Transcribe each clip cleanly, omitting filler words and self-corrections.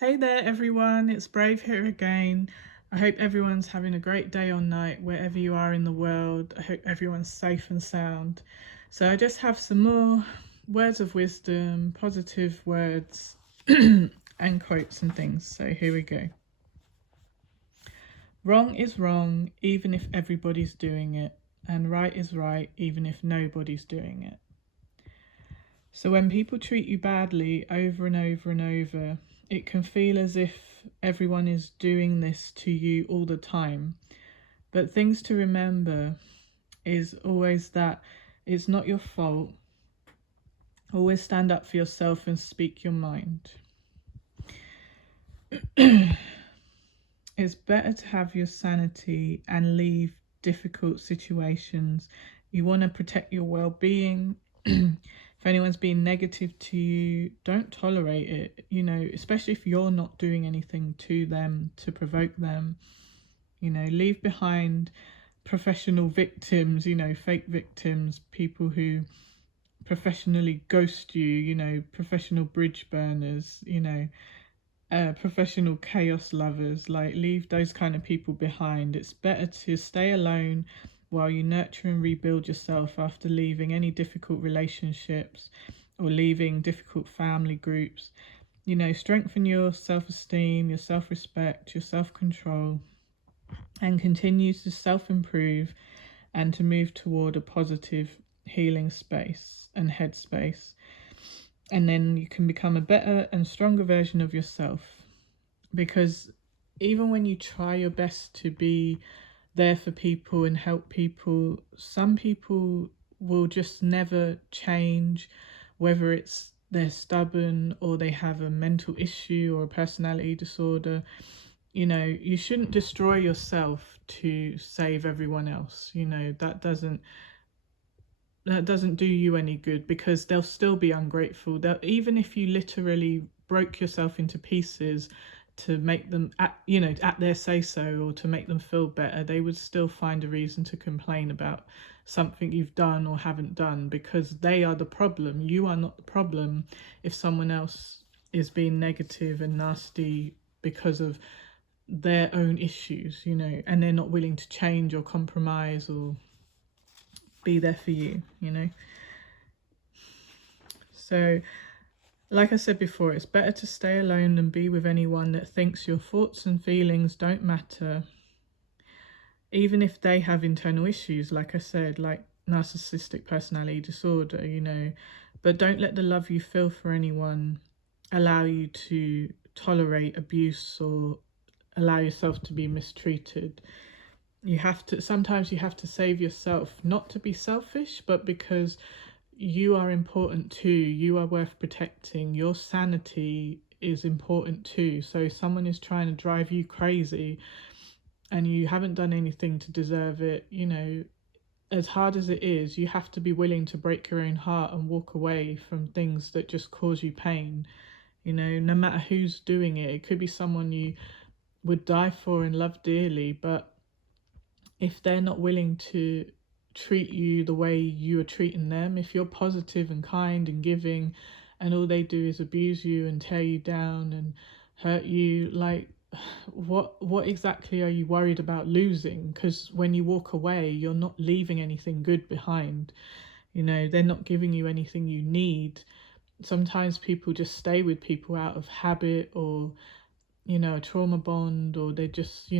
Hey there, everyone. It's Brave here again. I hope everyone's having a great day or night wherever you are in the world. I hope everyone's safe and sound. So, I just have some more words of wisdom, positive words, and quotes and things. So, here we go. Wrong is wrong, even if everybody's doing it, and right is right, even if nobody's doing it. So when people treat you badly over and over and over, it can feel as if everyone is doing this to you all the time. But things to remember is always that it's not your fault. Always stand up for yourself and speak your mind. It's better to have your sanity and leave difficult situations. You want to protect your well being. If anyone's being negative to you, don't tolerate it, especially if you're not doing anything to them to provoke them. Leave behind professional victims, fake victims, people who professionally ghost you, professional bridge burners, professional chaos lovers. Like, leave those kind of people behind. It's better to stay alone while you nurture and rebuild yourself after leaving any difficult relationships or leaving difficult family groups. Strengthen your self-esteem, your self-respect, your self-control, and continue to self-improve and to move toward a positive healing space and headspace. And then you can become a better and stronger version of yourself. Because even when you try your best to be there for people and help people, some people will just never change, whether it's they're stubborn or they have a mental issue or a personality disorder. You shouldn't destroy yourself to save everyone else. That doesn't do you any good, because they'll still be ungrateful. Even if you literally broke yourself into pieces to make them at their say so, or to make them feel better, they would still find a reason to complain about something you've done or haven't done, because they are the problem. You are not the problem if someone else is being negative and nasty because of their own issues, and they're not willing to change or compromise or be there for you. So, like I said before, it's better to stay alone than be with anyone that thinks your thoughts and feelings don't matter, even if they have internal issues, like I said, like narcissistic personality disorder. But don't let the love you feel for anyone allow you to tolerate abuse or allow yourself to be mistreated. Sometimes you have to save yourself, not to be selfish, but because you are important too. You are worth protecting. Your sanity is important too. So if someone is trying to drive you crazy and you haven't done anything to deserve it, as hard as it is, you have to be willing to break your own heart and walk away from things that just cause you pain. No matter who's doing it, it could be someone you would die for and love dearly, but if they're not willing to treat you the way you are treating them, if you're positive and kind and giving, and all they do is abuse you and tear you down and hurt you, like, what exactly are you worried about losing? Because when you walk away, you're not leaving anything good behind. They're not giving you anything you need. Sometimes people just stay with people out of habit, or a trauma bond, or they just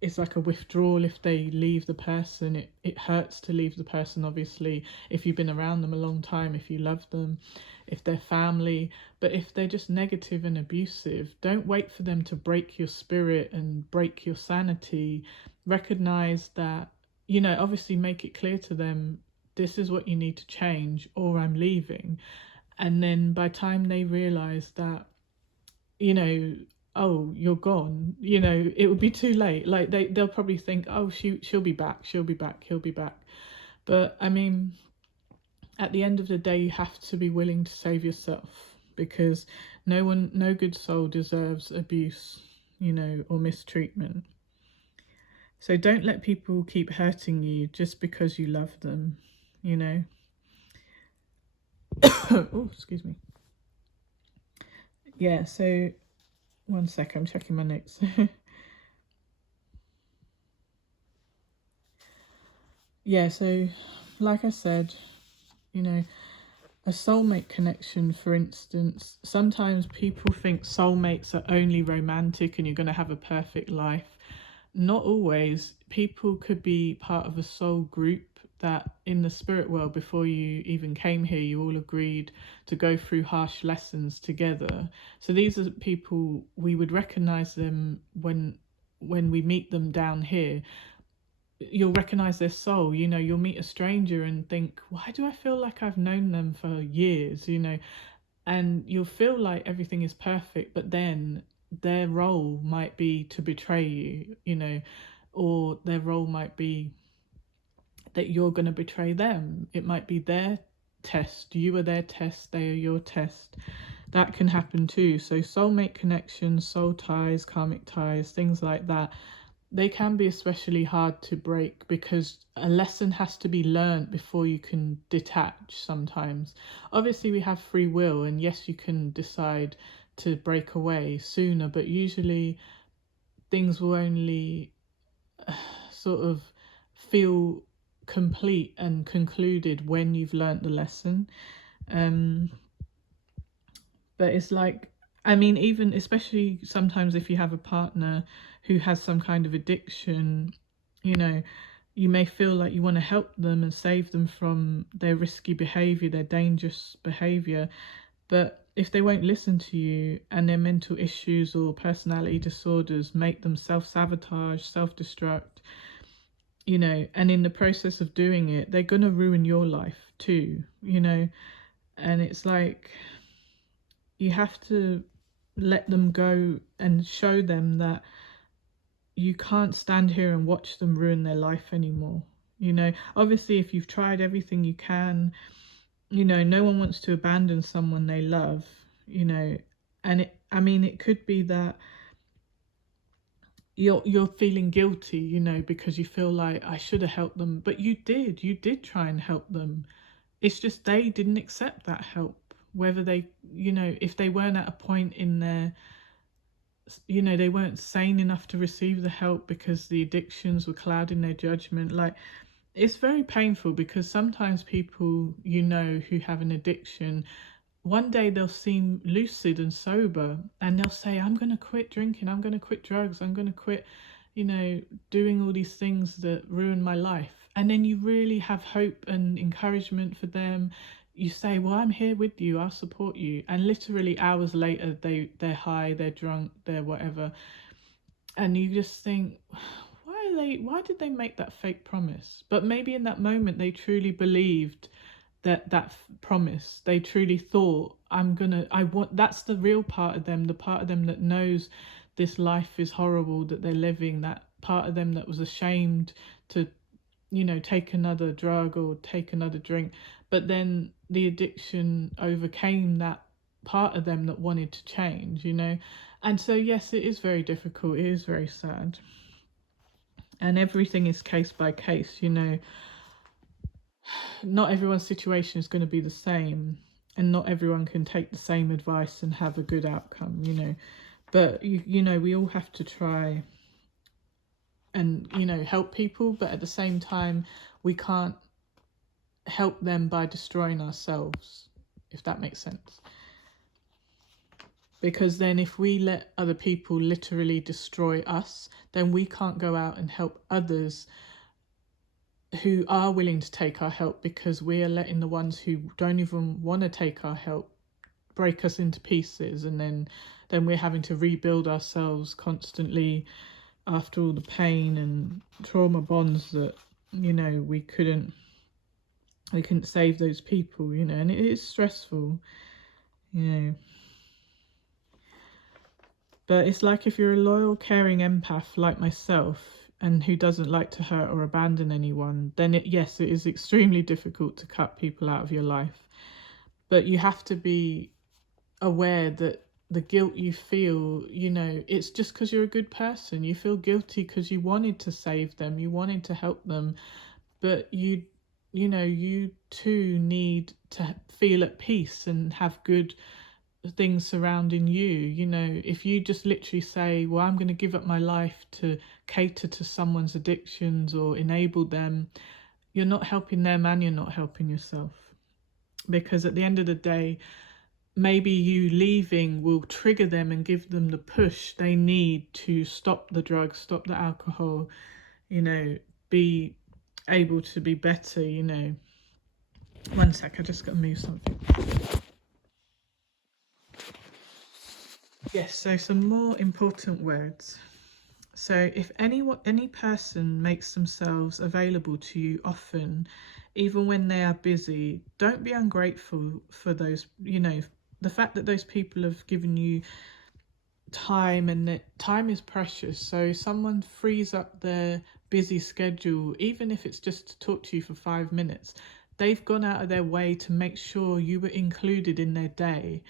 it's like a withdrawal. If they leave the person, it hurts to leave the person, obviously, if you've been around them a long time, if you love them, if they're family. But if they're just negative and abusive, don't wait for them to break your spirit and break your sanity. Recognize that, obviously make it clear to them, this is what you need to change, or I'm leaving. And then by the time they realize that, you know oh, you're gone, it would be too late. Like, they'll probably think, oh, she'll be back, he'll be back. But I mean, at the end of the day, you have to be willing to save yourself, because no good soul deserves abuse, or mistreatment. So don't let people keep hurting you just because you love them, you know oh, excuse me. Yeah, so One sec, I'm checking my notes. Yeah, so like I said, you know, a soulmate connection, for instance, sometimes people think soulmates are only romantic and you're going to have a perfect life. Not always. People could be part of a soul group that in the spirit world, before you even came here, you all agreed to go through harsh lessons together. So these are people, we would recognize them when we meet them down here. You'll recognize their soul. You'll meet a stranger and think, why do I feel like I've known them for years? And you'll feel like everything is perfect, but then their role might be to betray you, or their role might be that you're going to betray them. It might be their test. You are their test, they are your test. That can happen too. So soulmate connections, soul ties, karmic ties, things like that, they can be especially hard to break because a lesson has to be learned before you can detach sometimes. Obviously, we have free will, and yes, you can decide to break away sooner, but usually things will only sort of feel complete and concluded when you've learnt the lesson. Um, but it's like, I mean, even especially sometimes if you have a partner who has some kind of addiction, you know, you may feel like you want to help them and save them from their risky behavior, their dangerous behavior. But if they won't listen to you and their mental issues or personality disorders make them self-sabotage, self-destruct, and in the process of doing it, they're going to ruin your life too, and it's like, you have to let them go and show them that you can't stand here and watch them ruin their life anymore. Obviously, if you've tried everything you can, no one wants to abandon someone they love, and it could be that you're feeling guilty, because you feel like I should have helped them, but you did try and help them. It's just they didn't accept that help, whether they, if they weren't at a point in their, they weren't sane enough to receive the help because the addictions were clouding their judgment. Like, it's very painful because sometimes people, who have an addiction, one day they'll seem lucid and sober and they'll say, I'm going to quit drinking, I'm going to quit drugs, I'm going to quit, doing all these things that ruin my life. And then you really have hope and encouragement for them. You say, well, I'm here with you, I'll support you. And literally hours later, they're high, they're drunk, they're whatever. And you just think, why did they make that fake promise? But maybe in that moment they truly believed that promise. They truly thought, that's the real part of them, the part of them that knows this life is horrible that they're living, that part of them that was ashamed to take another drug or take another drink, but then the addiction overcame that part of them that wanted to change. And so yes, it is very difficult, it is very sad, and everything is case by case. Not everyone's situation is going to be the same, and not everyone can take the same advice and have a good outcome, but we all have to try and help people, but at the same time we can't help them by destroying ourselves, if that makes sense. Because then if we let other people literally destroy us, then we can't go out and help others who are willing to take our help, because we are letting the ones who don't even want to take our help break us into pieces, and then we're having to rebuild ourselves constantly after all the pain and trauma bonds that we couldn't save those people, and it is stressful, but it's like, if you're a loyal, caring empath like myself and who doesn't like to hurt or abandon anyone, then yes, it is extremely difficult to cut people out of your life. But you have to be aware that the guilt you feel, it's just because you're a good person. You feel guilty because you wanted to save them, you wanted to help them, but you too need to feel at peace and have good things surrounding you. You know, if you just literally say, well, I'm going to give up my life to cater to someone's addictions or enable them, you're not helping them and you're not helping yourself. Because at the end of the day, maybe you leaving will trigger them and give them the push they need to stop the drugs, stop the alcohol, you know, be able to be better, you know. One sec, I just got to move something. Yes, so some more important words. So if any person makes themselves available to you often, even when they are busy, don't be ungrateful for those, you know, the fact that those people have given you time, and that time is precious. So someone frees up their busy schedule, even if it's just to talk to you for 5 minutes, they've gone out of their way to make sure you were included in their day.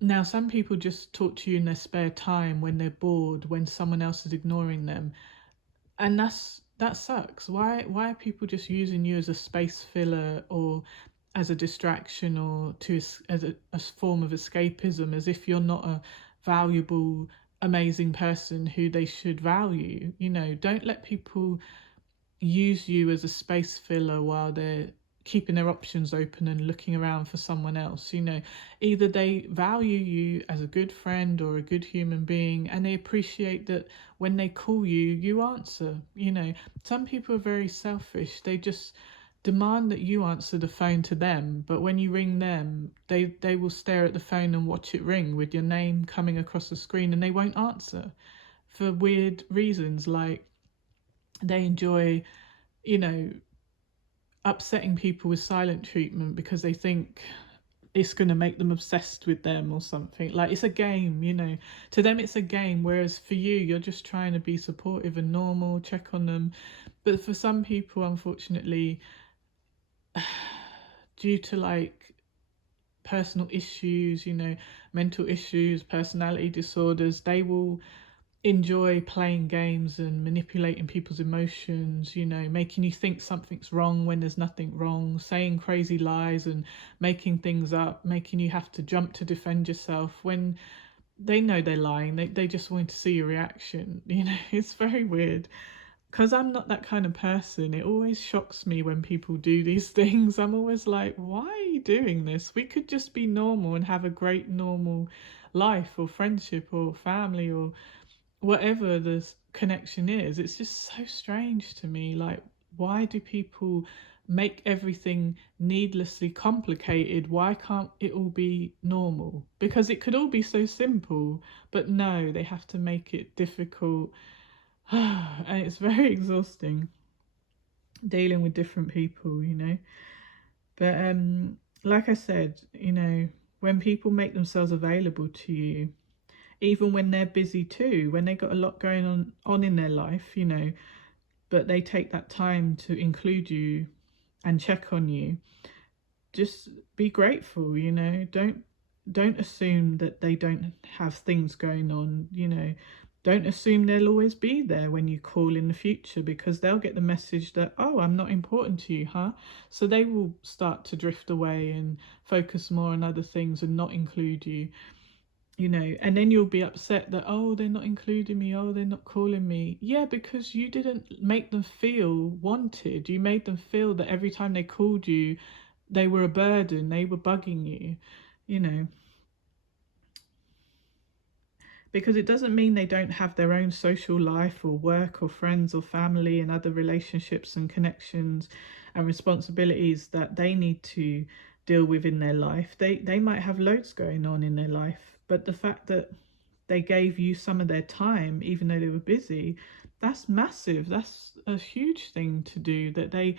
Now, some people just talk to you in their spare time when they're bored, when someone else is ignoring them, and that sucks. Why are people just using you as a space filler or as a distraction or to as a form of escapism, as if you're not a valuable, amazing person who they should value? You know, don't let people use you as a space filler while they're keeping their options open and looking around for someone else. You know, either they value you as a good friend or a good human being, and they appreciate that when they call you, you answer. You know, some people are very selfish. They just demand that you answer the phone to them, but when you ring them, they will stare at the phone and watch it ring with your name coming across the screen, and they won't answer for weird reasons, like they enjoy, you know, upsetting people with silent treatment because they think it's going to make them obsessed with them or something. Like, it's a game, you know. To them it's a game, whereas for you, you're just trying to be supportive and normal, check on them. But for some people, unfortunately, due to like personal issues, you know, mental issues, personality disorders, they will enjoy playing games and manipulating people's emotions, you know, making you think something's wrong when there's nothing wrong, saying crazy lies and making things up, making you have to jump to defend yourself when they know they're lying. They just want to see your reaction. You know, it's very weird. Because I'm not that kind of person, it always shocks me when people do these things. I'm always like, why are you doing this? We could just be normal and have a great normal life or friendship or family or whatever the connection is. It's just so strange to me. Like, why do people make everything needlessly complicated? Why can't it all be normal? Because it could all be so simple, but no, they have to make it difficult. And it's very exhausting dealing with different people, you know. But like I said, you know, when people make themselves available to you, even when they're busy too, when they got a lot going on in their life, you know, but they take that time to include you and check on you, just be grateful, you know. Don't assume that they don't have things going on, you know. Don't assume they'll always be there when you call in the future, because they'll get the message that, oh, I'm not important to you, huh? So they will start to drift away and focus more on other things and not include you, you know. And then you'll be upset that, oh, they're not including me, oh, they're not calling me. Yeah, because you didn't make them feel wanted. You made them feel that every time they called you, they were a burden, they were bugging you, you know. Because it doesn't mean they don't have their own social life or work or friends or family and other relationships and connections and responsibilities that they need to deal with in their life. They might have loads going on in their life, but the fact that they gave you some of their time, even though they were busy, that's massive. That's a huge thing to do, that they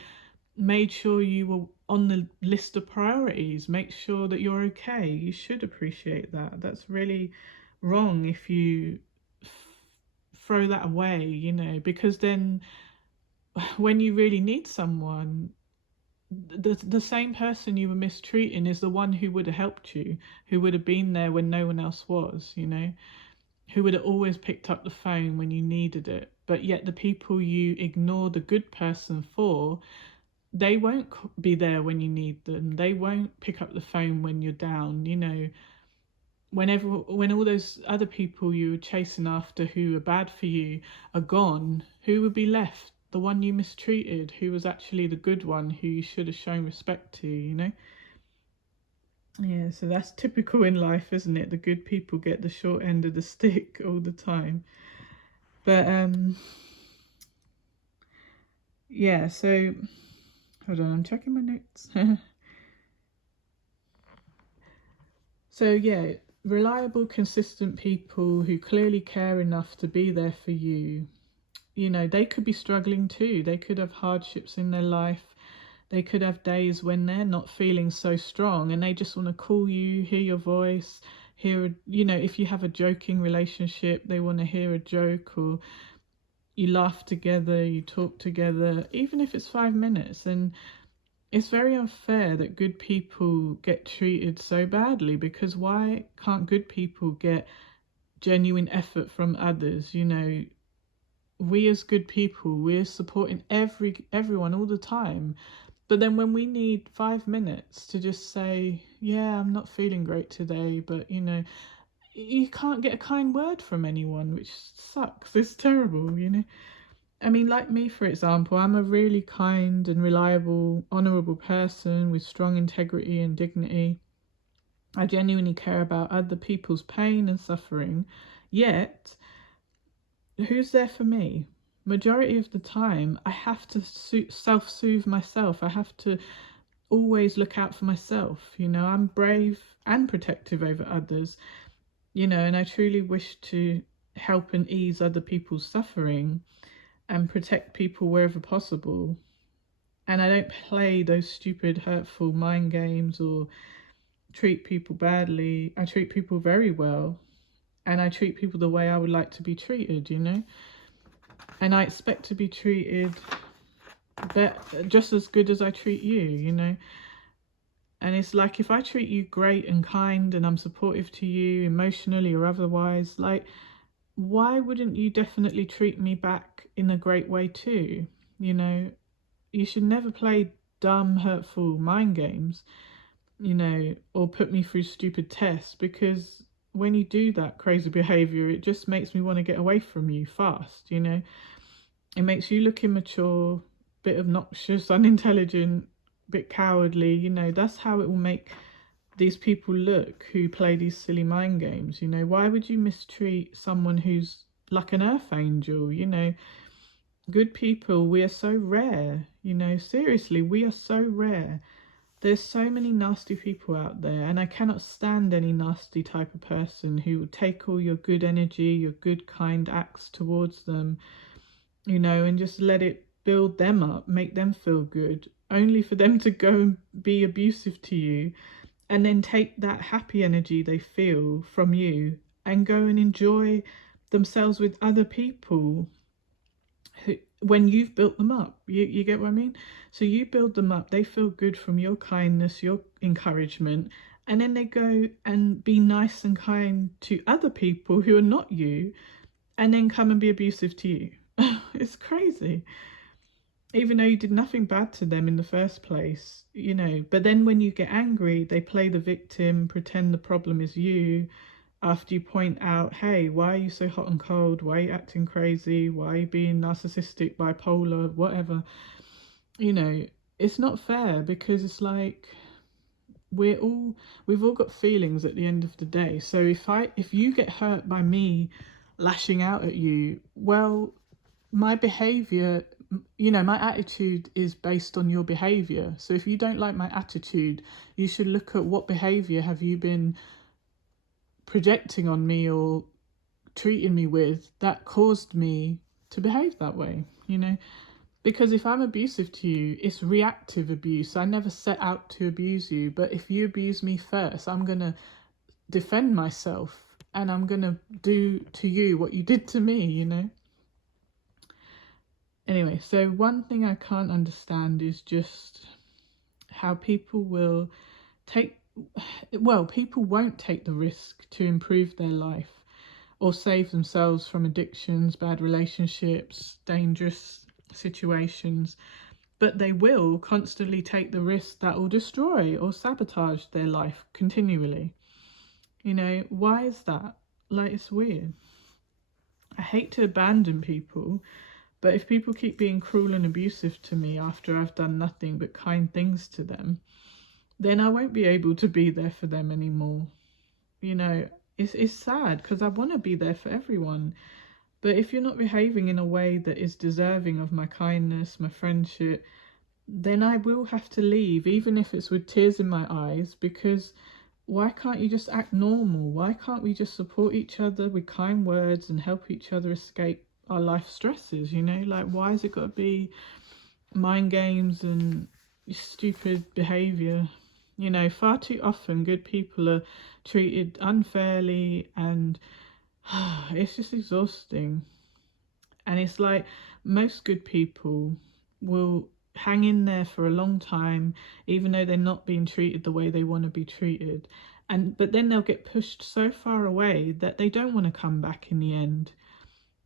made sure you were on the list of priorities, make sure that you're okay. You should appreciate that. That's really wrong if you throw that away, you know, because then when you really need someone, the same person you were mistreating is the one who would have helped you, who would have been there when no one else was, you know, who would have always picked up the phone when you needed it. But yet the people you ignore the good person for, they won't be there when you need them. They won't pick up the phone when you're down, you know. when all those other people you were chasing after who are bad for you are gone, who would be left? The one you mistreated, who was actually the good one, who you should have shown respect to, you know? Yeah, so that's typical in life, isn't it? The good people get the short end of the stick all the time. But yeah, so hold on, I'm checking my notes. So yeah, reliable, consistent people who clearly care enough to be there for you. You know, they could be struggling too. They could have hardships in their life. They could have days when they're not feeling so strong and they just want to call you, hear your voice, you know, if you have a joking relationship, they want to hear a joke, or you laugh together, you talk together, even if it's 5 minutes. And it's very unfair that good people get treated so badly, because why can't good people get genuine effort from others? You know, we as good people, we're supporting everyone all the time. But then when we need 5 minutes to just say, yeah, I'm not feeling great today, but you know, you can't get a kind word from anyone, which sucks. It's terrible, you know. I mean, like me, for example, I'm a really kind and reliable, honourable person with strong integrity and dignity. I genuinely care about other people's pain and suffering. Yet, who's there for me? Majority of the time, I have to self-soothe myself. I have to always look out for myself. You know, I'm brave and protective over others, you know, and I truly wish to help and ease other people's suffering and protect people wherever possible. And I don't play those stupid, hurtful mind games or treat people badly. I treat people very well, and I treat people the way I would like to be treated, you know? And I expect to be treated just as good as I treat you, you know? And it's like, if I treat you great and kind and I'm supportive to you emotionally or otherwise, like, why wouldn't you definitely treat me back in a great way too? You know, you should never play dumb, hurtful mind games, you know, or put me through stupid tests, because when you do that crazy behavior, it just makes me want to get away from you fast, you know. It makes you look immature, bit obnoxious, unintelligent, bit cowardly, you know. That's how it will make these people look who play these silly mind games, you know. Why would you mistreat someone who's like an earth angel, you know? Good people, we are so rare, you know. Seriously, we are so rare. There's so many nasty people out there, and I cannot stand any nasty type of person who will take all your good energy, your good kind acts towards them, you know, and just let it build them up, make them feel good, only for them to go and be abusive to you, and then take that happy energy they feel from you and go and enjoy themselves with other people who, when you've built them up. You get what I mean? So you build them up, they feel good from your kindness, your encouragement, and then they go and be nice and kind to other people who are not you, and then come and be abusive to you. It's crazy. Even though you did nothing bad to them in the first place, you know. But then when you get angry, they play the victim, pretend the problem is you, after you point out, hey, why are you so hot and cold? Why are you acting crazy? Why are you being narcissistic, bipolar, whatever? You know, it's not fair, because it's like, we've all got feelings at the end of the day. So if you get hurt by me lashing out at you, well, my behavior, you know, my attitude is based on your behavior. So if you don't like my attitude, you should look at what behavior have you been projecting on me or treating me with that caused me to behave that way, you know. Because if I'm abusive to you, it's reactive abuse. I never set out to abuse you, but if you abuse me first, I'm gonna defend myself, and I'm gonna do to you what you did to me, you know. Anyway, so one thing I can't understand is just how people will people won't take the risk to improve their life or save themselves from addictions, bad relationships, dangerous situations, but they will constantly take the risk that will destroy or sabotage their life continually. Why is that? Like, it's weird. I hate to abandon people, but if people keep being cruel and abusive to me after I've done nothing but kind things to them, then I won't be able to be there for them anymore. It's sad because I want to be there for everyone. But if you're not behaving in a way that is deserving of my kindness, my friendship, then I will have to leave, even if it's with tears in my eyes, because why can't you just act normal? Why can't we just support each other with kind words and help each other escape our life stresses? Like, why has it got to be mind games and stupid behavior? Far too often good people are treated unfairly, and it's just exhausting. And it's like most good people will hang in there for a long time, even though they're not being treated the way they want to be treated. But then they'll get pushed so far away that they don't want to come back in the end.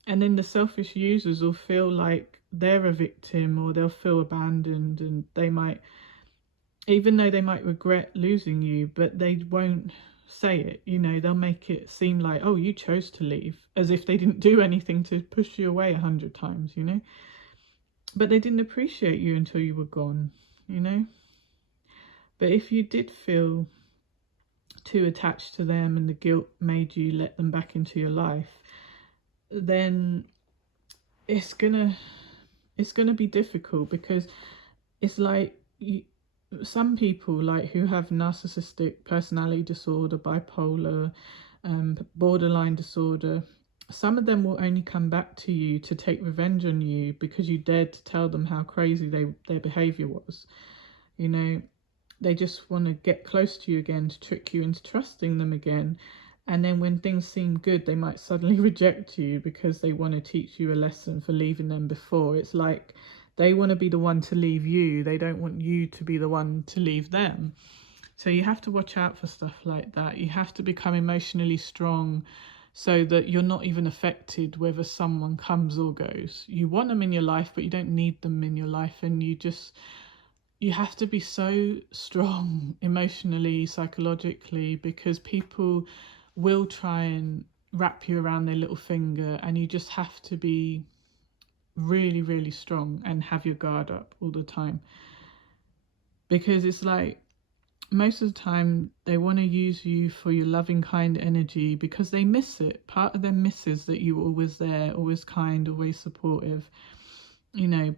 And then the selfish users will feel like they're a victim, or they'll feel abandoned, and they might, even though they might regret losing you, but they won't say it. They'll make it seem like, oh, you chose to leave, as if they didn't do anything to push you away 100 times. But they didn't appreciate you until you were gone. But if you did feel too attached to them and the guilt made you let them back into your life, then it's gonna be difficult, because it's like some people, like, who have narcissistic personality disorder, bipolar, borderline disorder, some of them will only come back to you to take revenge on you because you dared to tell them how crazy their behavior was. They just want to get close to you again, to trick you into trusting them again. And then when things seem good, they might suddenly reject you because they want to teach you a lesson for leaving them before. It's like they want to be the one to leave you. They don't want you to be the one to leave them. So you have to watch out for stuff like that. You have to become emotionally strong so that you're not even affected whether someone comes or goes. You want them in your life, but you don't need them in your life. And you have to be so strong emotionally, psychologically, because people will try and wrap you around their little finger, and you just have to be really, really strong and have your guard up all the time. Because it's like, most of the time they want to use you for your loving, kind energy because they miss it. Part of them misses that you were always there, always kind, always supportive.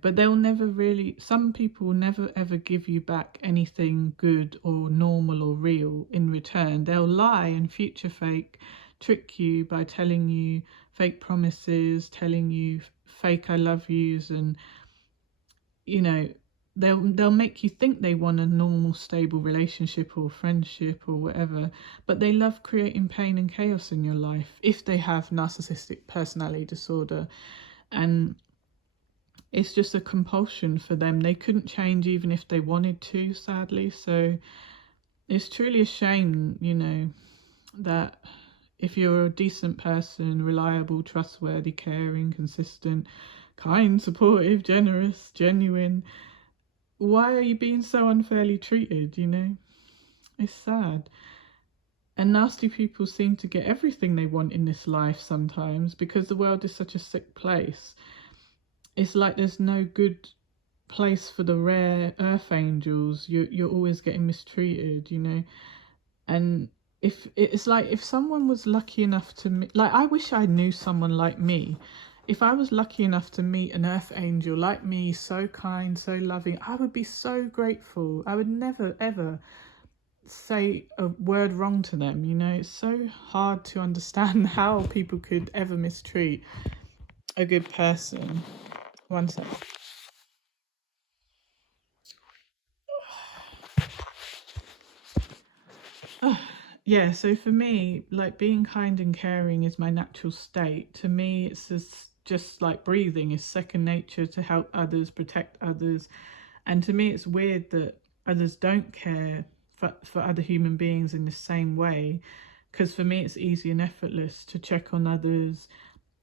But they'll never really, some people will never ever give you back anything good or normal or real in return. They'll lie and future fake, trick you by telling you fake promises, telling you fake I love yous, and they'll make you think they want a normal, stable relationship or friendship or whatever, but they love creating pain and chaos in your life if they have narcissistic personality disorder. And it's just a compulsion for them. They couldn't change even if they wanted to, sadly. So it's truly a shame, that if you're a decent person, reliable, trustworthy, caring, consistent, kind, supportive, generous, genuine, why are you being so unfairly treated? It's sad. And nasty people seem to get everything they want in this life sometimes, because the world is such a sick place. It's like there's no good place for the rare earth angels. You're always getting mistreated, and if it's like, if someone was lucky enough to like, I wish I knew someone like me. If I was lucky enough to meet an earth angel like me, so kind, so loving, I would be so grateful. I would never ever say a word wrong to them. It's so hard to understand how people could ever mistreat a good person. One sec. Yeah, so for me, like, being kind and caring is my natural state. To me, it's just like breathing. It's second nature to help others, protect others. And to me, it's weird that others don't care for other human beings in the same way. Because for me, it's easy and effortless to check on others,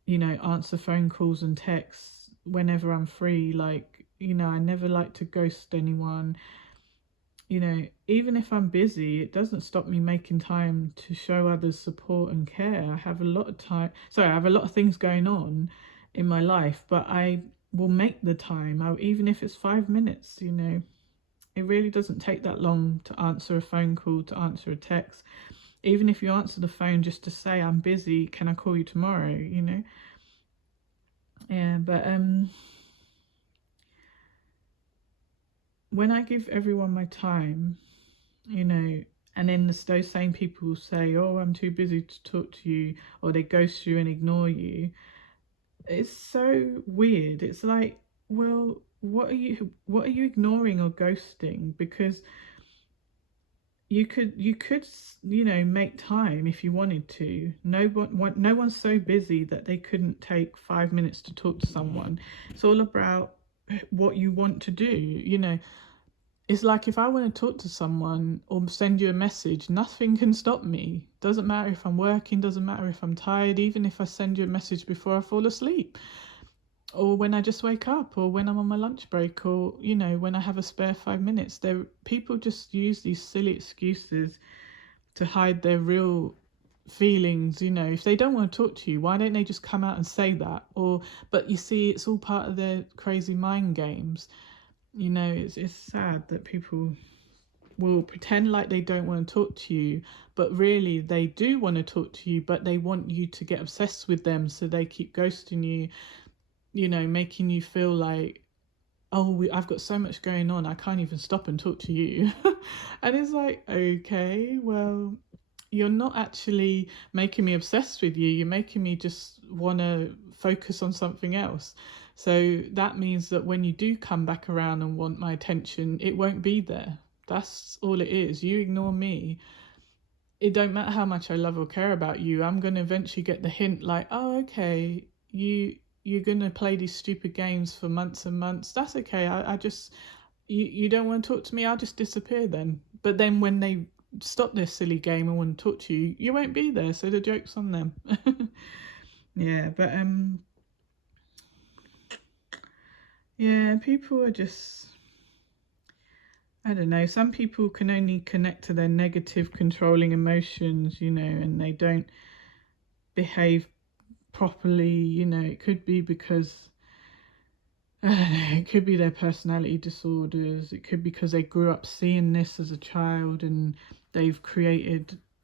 answer phone calls and texts whenever I'm free. Like, I never like to ghost anyone. you know, even if I'm busy, it doesn't stop me making time to show others support and care. I have a lot of time, sorry, I have a lot of things going on in my life, but I will make the time, even if it's 5 minutes, you know. It really doesn't take that long to answer a phone call, to answer a text. Even if you answer the phone just to say, I'm busy, can I call you tomorrow, you know? Yeah, but when I give everyone my time, you know, and then those same people say, oh, I'm too busy to talk to you, or they ghost you and ignore you, it's so weird. It's like, well, what are you ignoring or ghosting? Because you could you know, make time if you wanted to. No one's so busy that they couldn't take 5 minutes to talk to someone. It's all about what you want to do, you know. It's like if I want to talk to someone or send you a message, nothing can stop me. Doesn't matter if I'm working, doesn't matter if I'm tired, even if I send you a message before I fall asleep, or when I just wake up, or when I'm on my lunch break, or, you know, when I have a spare 5 minutes. There, people just use these silly excuses to hide their real feelings. You know, if they don't want to talk to you, why don't they just come out and say that? Or, but you see, it's all part of their crazy mind games. You know, it's sad that people will pretend like they don't want to talk to you, but really they do want to talk to you, but they want you to get obsessed with them, so they keep ghosting you, you know, making you feel like, oh, I've got so much going on, I can't even stop and talk to you. And it's like, okay, well, you're not actually making me obsessed with you, you're making me just want to focus on something else. So that means that when you do come back around and want my attention, it won't be there. That's all it is. You ignore me, it don't matter how much I love or care about you, I'm going to eventually get the hint, like, oh, okay, you're going to play these stupid games for months and months. That's okay. I just, you don't want to talk to me, I'll just disappear then. But then when they stop this silly game and want to talk to you, you won't be there, so the joke's on them. Yeah, but yeah, people are just, I don't know, some people can only connect to their negative controlling emotions, you know, and they don't behave properly. You know, it could be because, I don't know, it could be their personality disorders, it could be because they grew up seeing this as a child and they've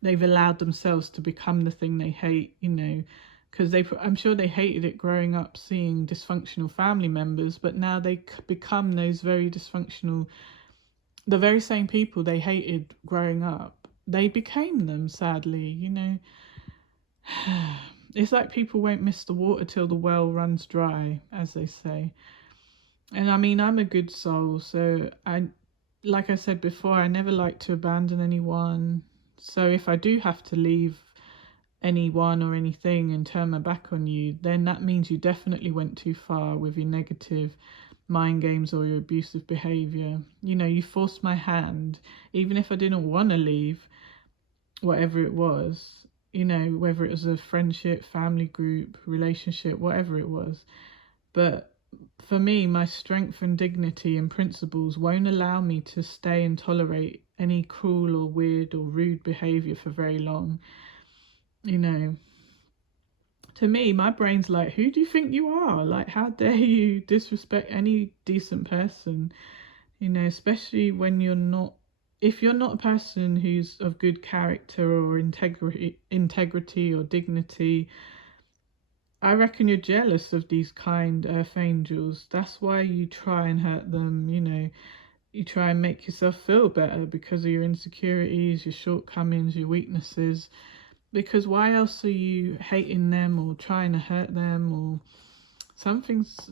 allowed themselves to become the thing they hate, you know, because I'm sure they hated it growing up seeing dysfunctional family members, but now they become those very dysfunctional, the very same people they hated growing up, they became them, sadly, you know. It's like people won't miss the water till the well runs dry, as they say. And I mean, I'm a good soul, so like I said before, I never like to abandon anyone. So if I do have to leave anyone or anything and turn my back on you, then that means you definitely went too far with your negative mind games or your abusive behavior. You know, you forced my hand, even if I didn't want to leave, whatever it was, you know, whether it was a friendship, family group, relationship, whatever it was. But for me, my strength and dignity and principles won't allow me to stay and tolerate any cruel or weird or rude behavior for very long. You know, to me, my brain's like, who do you think you are? Like, how dare you disrespect any decent person? You know, especially when you're not, if you're not a person who's of good character or integrity or dignity, I reckon you're jealous of these kind earth angels. That's why you try and hurt them, you know. You try and make yourself feel better because of your insecurities, your shortcomings, your weaknesses. Because why else are you hating them or trying to hurt them, or something's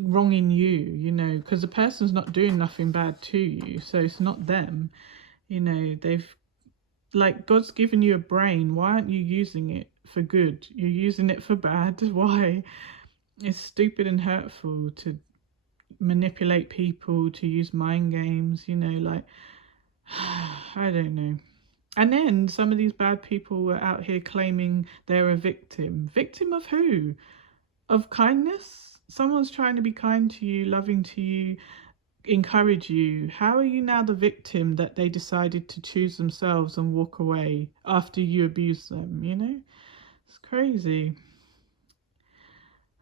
wrong in you, you know, because the person's not doing nothing bad to you, so it's not them. You know, they've, like, God's given you a brain, why aren't you using it for good? You're using it for bad. Why? It's stupid and hurtful to manipulate people, to use mind games, you know, like, I don't know. And then some of these bad people were out here claiming they're a victim. Victim of who? Of kindness? Someone's trying to be kind to you, loving to you, encourage you, how are you now the victim that they decided to choose themselves and walk away after you abuse them, you know? It's crazy.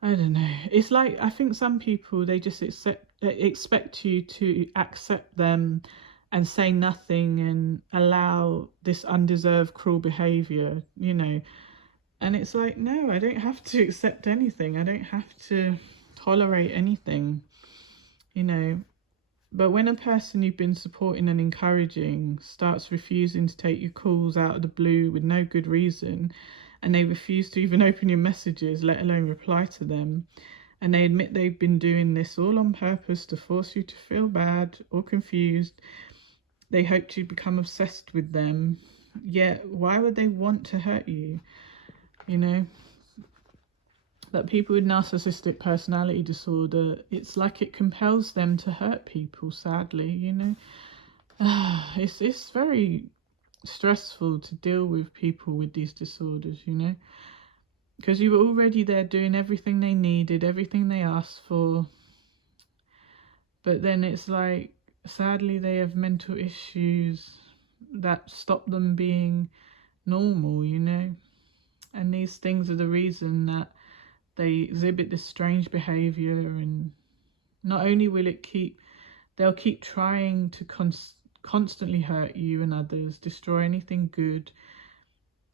I don't know. It's like, I think some people, they just expect you to accept them and say nothing and allow this undeserved cruel behavior, you know. And it's like, no, I don't have to accept anything. I don't have to tolerate anything, you know. But when a person you've been supporting and encouraging starts refusing to take your calls out of the blue with no good reason, and they refuse to even open your messages, let alone reply to them, and they admit they've been doing this all on purpose to force you to feel bad or confused, they hoped you'd become obsessed with them, yet why would they want to hurt you, you know? That people with narcissistic personality disorder, it's like it compels them to hurt people, sadly, you know. It's very stressful to deal with people with these disorders, you know, because you were already there doing everything they needed, everything they asked for, but then it's like, sadly, they have mental issues that stop them being normal, you know. And these things are the reason that they exhibit this strange behavior, and not only will they'll keep trying to constantly hurt you and others, destroy anything good,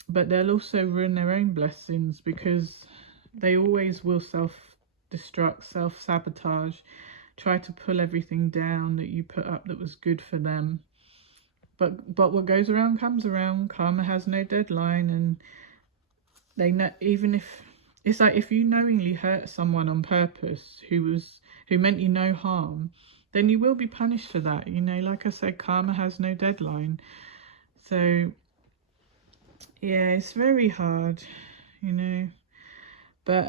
but they'll also ruin their own blessings, because they always will self-destruct, self-sabotage, try to pull everything down that you put up that was good for them. But what goes around comes around. Karma has no deadline, and they know, even if it's like, if you knowingly hurt someone on purpose who meant you no harm, then you will be punished for that, you know. Like I said, karma has no deadline. So yeah, it's very hard, you know. But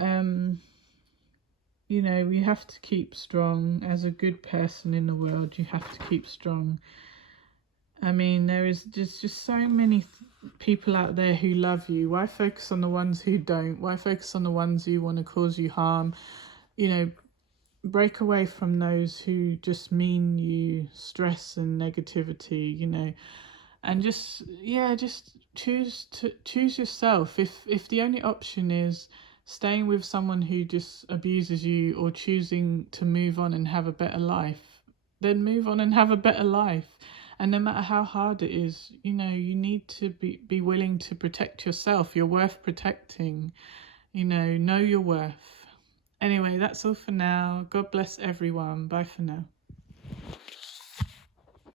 you know, we have to keep strong. As a good person in the world, you have to keep strong. I mean, there is just so many people out there who love you. Why focus on the ones who don't? Why focus on the ones who want to cause you harm? You know, break away from those who just mean you stress and negativity, you know. And just, yeah, just choose yourself. If the only option is staying with someone who just abuses you, or choosing to move on and have a better life, then move on and have a better life. And no matter how hard it is, you know, you need to be willing to protect yourself. You're worth protecting, you know your worth. Anyway, that's all for now. God bless everyone. Bye for now.